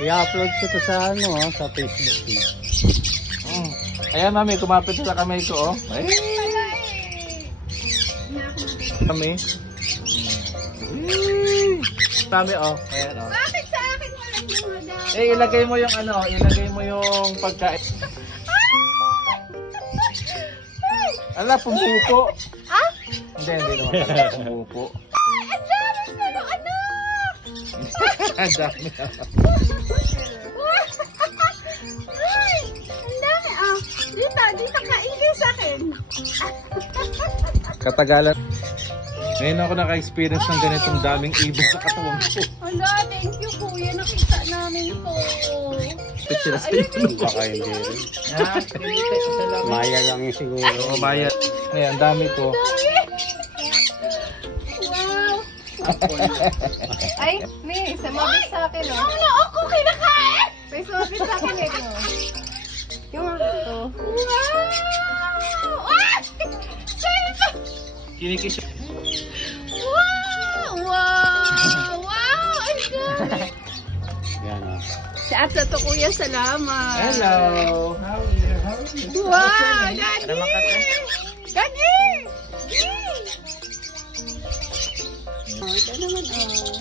I-upload ko to sa ano sa Facebook page. Ayan mami, kumapit sa kamay ko oh. Ay. Mami. Mami oh. Ayan oh. Bakit sa akin walang lumadaw? Eh ilagay mo yung ano, ilagay mo yung pagkain. Ala, pumupo. Ah? Hindi naman pala pumupo. Ang dami pero ano? Ang dami. Ay, ang dami ah. Dito kainin sa akin. Katagalan. Ngayon ako naka-experience ng ganitong daming ibon sa katawan ko. Hala, thank you kuya. Nakita namin to. Picture sa iyo. Baka hindi rin. Maya lang yun siguro. Oo, Maya. Ngayon, dami to. Wow. Ay, may sumabit sa akin oh. Ano ako kinakain? May sumabit sa akin ito. Yung ito. Wow! Ah! Kinikis. Wow! Wow! Wow! Ang dami. Yan o. Si Ate to kuya, salamat. Hello. How are you? Wow! Daddy! Daddy! Daddy! Oh, ito naman oh.